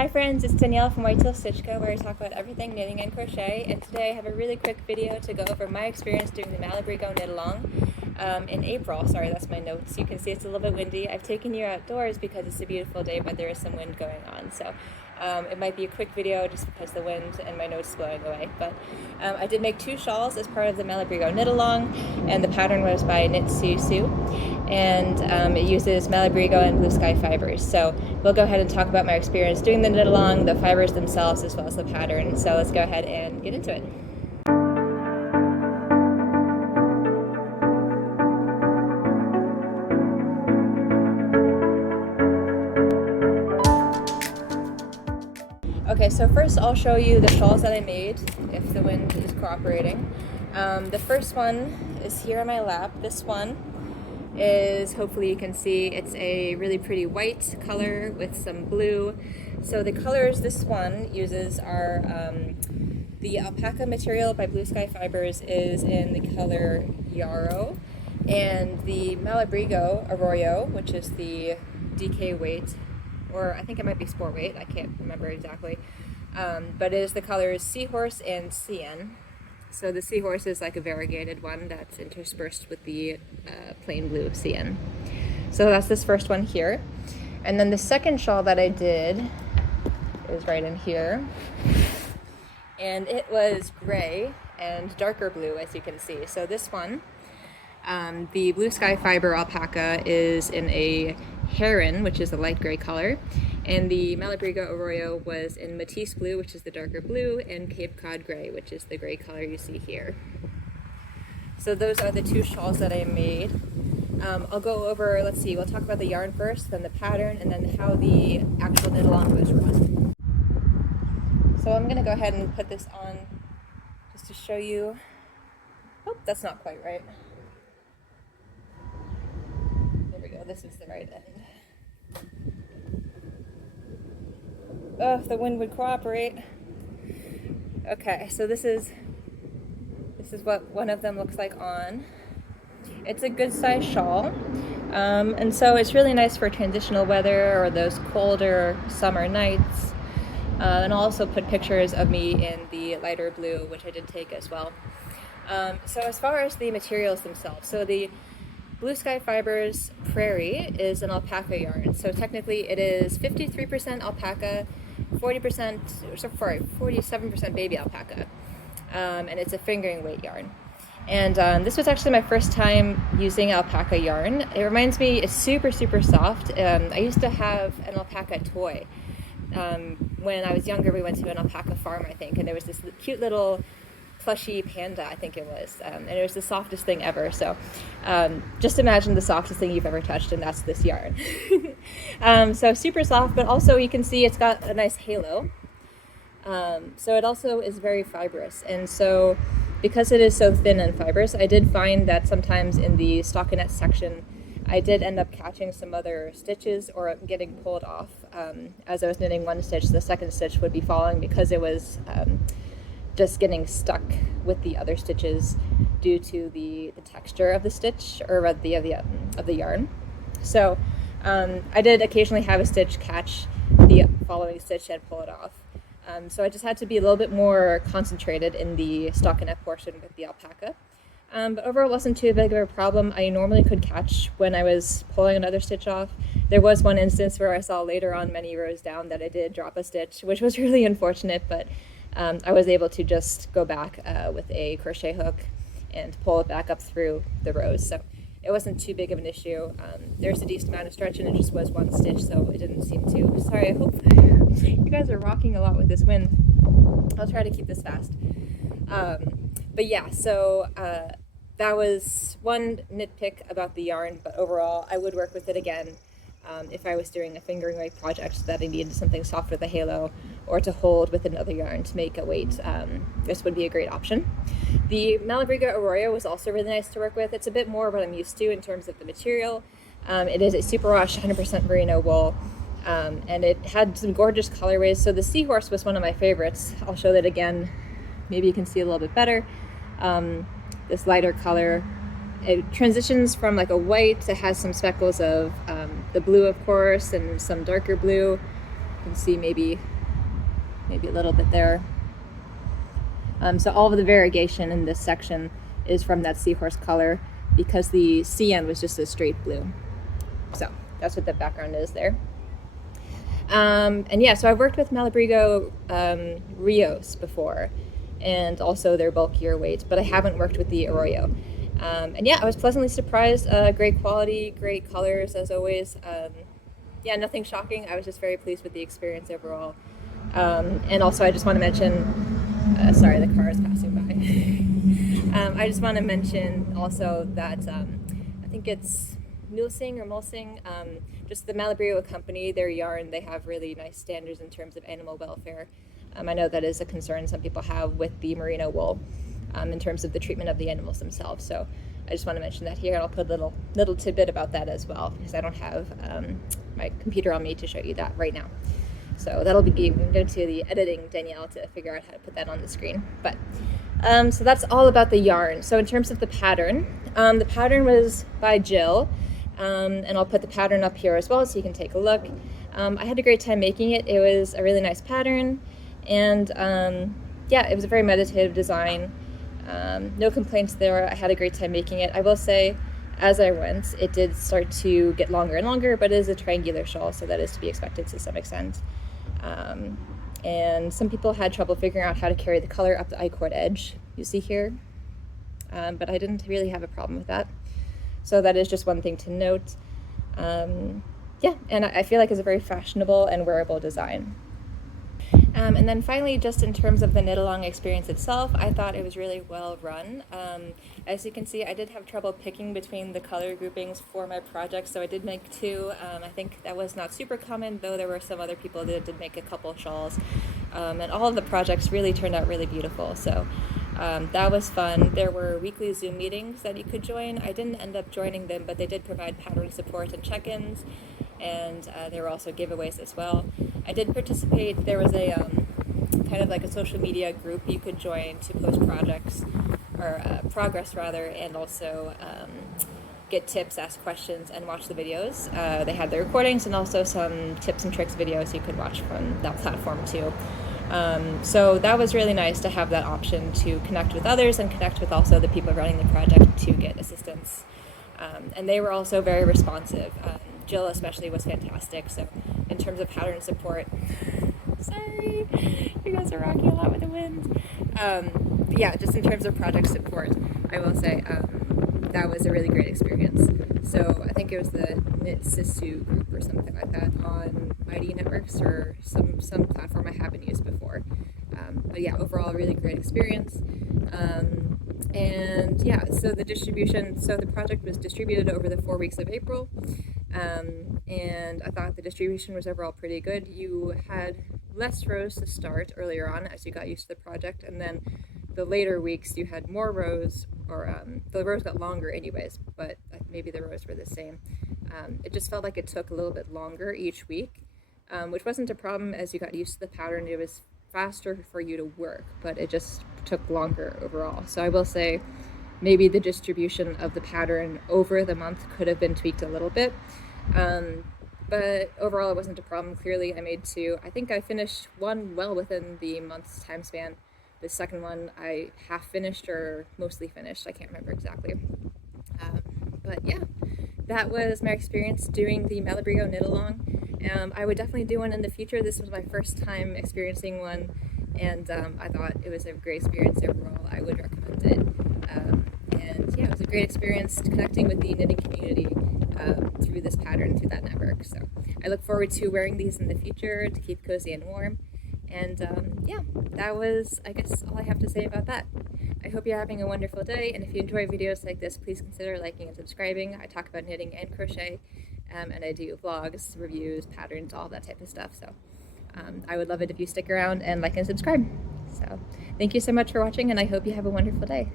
Hi friends, it's Danielle from Whitetail Stitch Co, where I talk about everything knitting and crochet, and today I have a really quick video to go over my experience doing the Malabrigo Knit-Along in April. Sorry, that's my notes. You can see it's a little bit windy. I've taken you outdoors because it's a beautiful day, but there is some wind going on, so it might be a quick video just because the wind and my notes blowing away. But I did make 2 shawls as part of the Malabrigo Knit-Along, and the pattern was by KnitSisu, and it uses Malabrigo and blue sky fibers. So we'll go ahead and talk about my experience doing the knit-along, the fibers themselves, as well as the pattern. So let's go ahead and get into it. Okay, so first I'll show you the shawls that I made, if the wind is cooperating. The first one is here on my lap. This one is, hopefully you can see, it's a really pretty white color with some blue. So the colors this one uses are, the alpaca material by Blue Sky Fibers is in the color Yarrow, and the Malabrigo Arroyo, which is the DK weight, or I think it might be sport weight, I can't remember exactly, but it is the colors Seahorse and Cian. So the Seahorse is like a variegated one that's interspersed with the plain blue Cian. So that's this first one here. And then the second shawl that I did is right in here. And it was gray and darker blue, as you can see. So this one, the Blue Sky Fiber alpaca is in a Herron, which is a light gray color, and the Malabrigo Arroyo was in Matisse blue, which is the darker blue, and Cape Cod gray, which is the gray color you see here. So those are the 2 shawls that I made. I'll go over, let's see, we'll talk about the yarn first, then the pattern, and then how the actual knit-along was run. So I'm going to go ahead and put this on just to show you. Oh, that's not quite right. There we go, this is the right end. Oh, if the wind would cooperate. Okay, so this is what one of them looks like on. It's a good size shawl, and so it's really nice for transitional weather or those colder summer nights. And I'll also put pictures of me in the lighter blue, which I did take as well. So as far as the materials themselves, so the Blue Sky Fibers Prairie is an alpaca yarn. So technically it is 53% alpaca, 47% baby alpaca, and it's a fingering weight yarn. And this was actually my first time using alpaca yarn. It reminds me, it's super, super soft. I used to have an alpaca toy. When I was younger, we went to an alpaca farm, I think, and there was this cute little plushy panda, I think it was, and it was the softest thing ever. So just imagine the softest thing you've ever touched, and that's this yarn. So super soft, but also you can see it's got a nice halo. So it also is very fibrous, and so because it is so thin and fibrous, I did find that sometimes in the stockinette section I did end up catching some other stitches or getting pulled off. As I was knitting one stitch, the second stitch would be falling because it was just getting stuck with the other stitches due to the texture of the stitch, or of the yarn. So I did occasionally have a stitch catch the following stitch and pull it off. So I just had to be a little bit more concentrated in the stockinette portion with the alpaca. But overall it wasn't too big of a problem. I normally could catch when I was pulling another stitch off. There was one instance where I saw later on, many rows down, that I did drop a stitch, which was really unfortunate, but I was able to just go back with a crochet hook and pull it back up through the rows. So it wasn't too big of an issue. There's a decent amount of stretch, and it just was one stitch, so it didn't seem to. Sorry, I hope you guys are rocking a lot with this wind. I'll try to keep this fast. But yeah, so that was one nitpick about the yarn, but overall I would work with it again if I was doing a fingering weight project that I needed something soft with a halo, or to hold with another yarn to make a weight. This would be a great option. The Malabrigo Arroyo was also really nice to work with. It's a bit more what I'm used to in terms of the material. It is a superwash 100% merino wool, and it had some gorgeous colorways. So the Seahorse was one of my favorites. I'll show that again. Maybe you can see a little bit better. This lighter color. It transitions from like a white, it has some speckles of the blue, of course, and some darker blue. You can see maybe a little bit there. So all of the variegation in this section is from that Seahorse color because the Cian was just a straight blue. So that's what the background is there. And yeah, so I've worked with Malabrigo Rios before, and also their bulkier weights, but I haven't worked with the Arroyo. And yeah, I was pleasantly surprised. Great quality, great colors as always. Yeah, nothing shocking. I was just very pleased with the experience overall. And also I just want to mention, sorry, the car is passing by. I just want to mention also that I think it's Mulesing or Mulesing, just the Malabrigo company, their yarn, they have really nice standards in terms of animal welfare. I know that is a concern some people have with the merino wool in terms of the treatment of the animals themselves. So I just want to mention that here, and I'll put a little tidbit about that as well, because I don't have my computer on me to show you that right now. So that'll be going to the editing Danielle to figure out how to put that on the screen. But so that's all about the yarn. So in terms of the pattern was by Jill, and I'll put the pattern up here as well so you can take a look. I had a great time making it. It was a really nice pattern, and yeah, it was a very meditative design. No complaints there. I had a great time making it. I will say, as I went, it did start to get longer and longer, but it is a triangular shawl, so that is to be expected to some extent. And some people had trouble figuring out how to carry the color up the I-cord edge, you see here, but I didn't really have a problem with that. So that is just one thing to note. Yeah, and I feel like it's a very fashionable and wearable design. And then finally, just in terms of the knit-along experience itself, I thought it was really well run. As you can see, I did have trouble picking between the color groupings for my project, so I did make two. I think that was not super common, though there were some other people that did make a couple shawls. And all of the projects really turned out really beautiful, so that was fun. There were weekly Zoom meetings that you could join. I didn't end up joining them, but they did provide pattern support and check-ins, and there were also giveaways as well. I did participate. There was a kind of like a social media group you could join to post projects, or progress rather, and also get tips, ask questions, and watch the videos. They had the recordings and also some tips and tricks videos you could watch from that platform too. So that was really nice to have that option to connect with others and connect with also the people running the project to get assistance. And they were also very responsive. Jill especially was fantastic. So in terms of pattern support, sorry, you guys are rocking a lot with the wind. Yeah, just in terms of project support, I will say that was a really great experience. So I think it was the KnitSisu group or something like that on Mighty Networks or some platform I haven't used before. But yeah, overall, really great experience. And yeah, so the project was distributed over the 4 weeks of April. And I thought the distribution was overall pretty good. You had less rows to start earlier on as you got used to the project, and then the later weeks you had more rows, or the rows got longer anyways, but maybe the rows were the same. It just felt like it took a little bit longer each week, which wasn't a problem as you got used to the pattern. It was faster for you to work, but it just took longer overall. So I will say maybe the distribution of the pattern over the month could have been tweaked a little bit. But overall it wasn't a problem. Clearly I made two. I think I finished one well within the month's time span. The second one I half finished or mostly finished. I can't remember exactly. But yeah, that was my experience doing the Malabrigo knit-along. I would definitely do one in the future. This was my first time experiencing one, and I thought it was a great experience overall. I would recommend it. And yeah, it was a great experience connecting with the knitting community through this pattern, through that network. So I look forward to wearing these in the future to keep cozy and warm. And yeah, that was, I guess, all I have to say about that. I hope you're having a wonderful day, and if you enjoy videos like this, please consider liking and subscribing. I talk about knitting and crochet, and I do vlogs, reviews, patterns, all that type of stuff. So I would love it if you stick around and like and subscribe. So thank you so much for watching, and I hope you have a wonderful day.